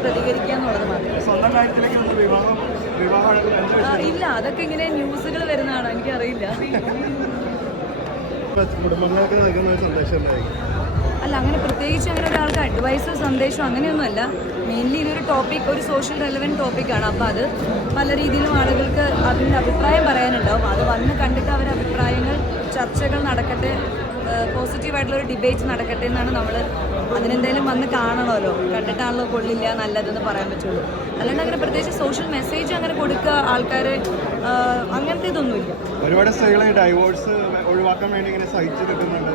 At least പ്രതികരിക്കുക എന്നുള്ളത് മാത്രം. ഇല്ല, അതൊക്കെ ഇങ്ങനെ ന്യൂസുകൾ വരുന്നതാണോ എനിക്കറിയില്ല. അല്ല, അങ്ങനെ പ്രത്യേകിച്ച് അങ്ങനെ ഒരാൾക്ക് അഡ്വൈസോ സന്ദേശമോ അങ്ങനെയൊന്നുമല്ല. മെയിൻലി ഇതൊരു ടോപ്പിക്, ഒരു സോഷ്യൽ റെലവൻറ്റ് ടോപ്പിക്കാണ്. അപ്പോൾ അത് പല രീതിയിലും ആളുകൾക്ക് അതിൻ്റെ അഭിപ്രായം പറയാനുണ്ടാവും. അത് വന്ന് കണ്ടിട്ട് അവരുടെ അഭിപ്രായങ്ങൾ, ചർച്ചകൾ നടക്കട്ടെ, പോസിറ്റീവായിട്ടുള്ളൊരു ഡിബേറ്റ് നടക്കട്ടെ എന്നാണ് നമ്മൾ. അതിനെന്തായാലും വന്ന് കാണണമല്ലോ, കണ്ടിട്ടാണല്ലോ കൊള്ളില്ല നല്ലതെന്ന് പറയാൻ പറ്റുള്ളൂ. അല്ലാണ്ട് അങ്ങനെ പ്രത്യേകിച്ച് സോഷ്യൽ മെസ്സേജ് അങ്ങനെ കൊടുക്കുക ആൾക്കാരെ അങ്ങനത്തെ ഇതൊന്നുമില്ല. ഒരുപാട് സ്ത്രീകളെ ഡൈവോഴ്സ് ഒഴിവാക്കാൻ വേണ്ടി ഇങ്ങനെ സഹിച്ചു കിട്ടുന്നുണ്ട്.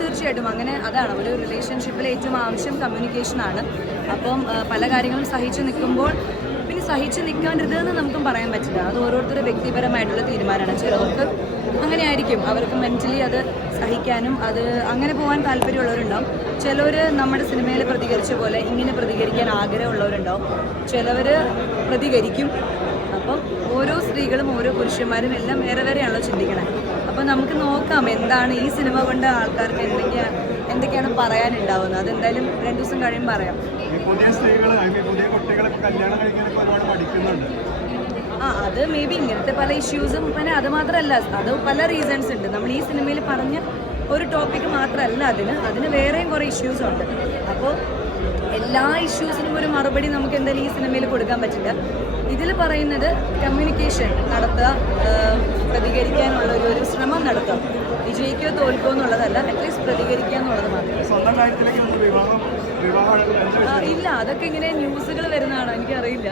തീർച്ചയായിട്ടും അങ്ങനെ. അതാണ് ഒരു റിലേഷൻഷിപ്പിൽ ഏറ്റവും ആവശ്യം, കമ്മ്യൂണിക്കേഷനാണ്. അപ്പം പല കാര്യങ്ങളും സഹിച്ചു നിൽക്കുമ്പോൾ പിന്നെ സഹിച്ച് നിൽക്കേണ്ടതെന്ന് നമുക്കും പറയാൻ പറ്റില്ല. അത് ഓരോരുത്തരുടെ വ്യക്തിപരമായിട്ടുള്ള തീരുമാനമാണ്. ചിലർക്ക് അങ്ങനെ ആയിരിക്കും, അവർക്ക് മെൻ്റലി അത് സഹിക്കാനും അത് അങ്ങനെ പോകാൻ താല്പര്യമുള്ളവരുണ്ടാവും. ചിലവർ നമ്മുടെ സിനിമയിൽ പ്രതികരിച്ച പോലെ ഇങ്ങനെ പ്രതികരിക്കാൻ ആഗ്രഹമുള്ളവരുണ്ടാവും. ചിലവർ പ്രതികരിക്കും. അപ്പം ഓരോ സ്ത്രീകളും ഓരോ പുരുഷന്മാരും എല്ലാം വേറെ വേറെയാണല്ലോ ചിന്തിക്കണേ. അപ്പോൾ നമുക്ക് നോക്കാം എന്താണ് ഈ സിനിമ കൊണ്ട് ആൾക്കാർക്ക് എന്തൊക്കെയാണ് പറയാനുണ്ടാവുന്നത്. അതെന്തായാലും 2 ദിവസം കഴിയുമ്പോൾ പറയാം. അത് മേ ബി ഇങ്ങനത്തെ പല ഇഷ്യൂസും, പിന്നെ അത് മാത്രമല്ല, അത് പല റീസൺസ് ഉണ്ട്. നമ്മൾ ഈ സിനിമയിൽ പറഞ്ഞ ഒരു ടോപ്പിക്ക് മാത്രമല്ല, അതിന് വേറെയും കുറേ ഇഷ്യൂസ് ഉണ്ട്. അപ്പോൾ എല്ലാ ഇഷ്യൂസിനും ഒരു മറുപടി നമുക്ക് എന്തായാലും ഈ സിനിമയിൽ കൊടുക്കാൻ പറ്റില്ല. ഇതിൽ പറയുന്നത് കമ്മ്യൂണിക്കേഷൻ നടത്തുക, പ്രതികരിക്കാനുള്ള ഒരു ശ്രമം നടത്തുക. വിജയിക്കോ തോൽക്കോ എന്നുള്ളതല്ല, അറ്റ്ലീസ്റ്റ് പ്രതികരിക്കുക എന്നുള്ളത് മാത്രം. ഇല്ല, അതൊക്കെ ഇങ്ങനെ ന്യൂസുകൾ വരുന്നതാണോ എനിക്കറിയില്ല.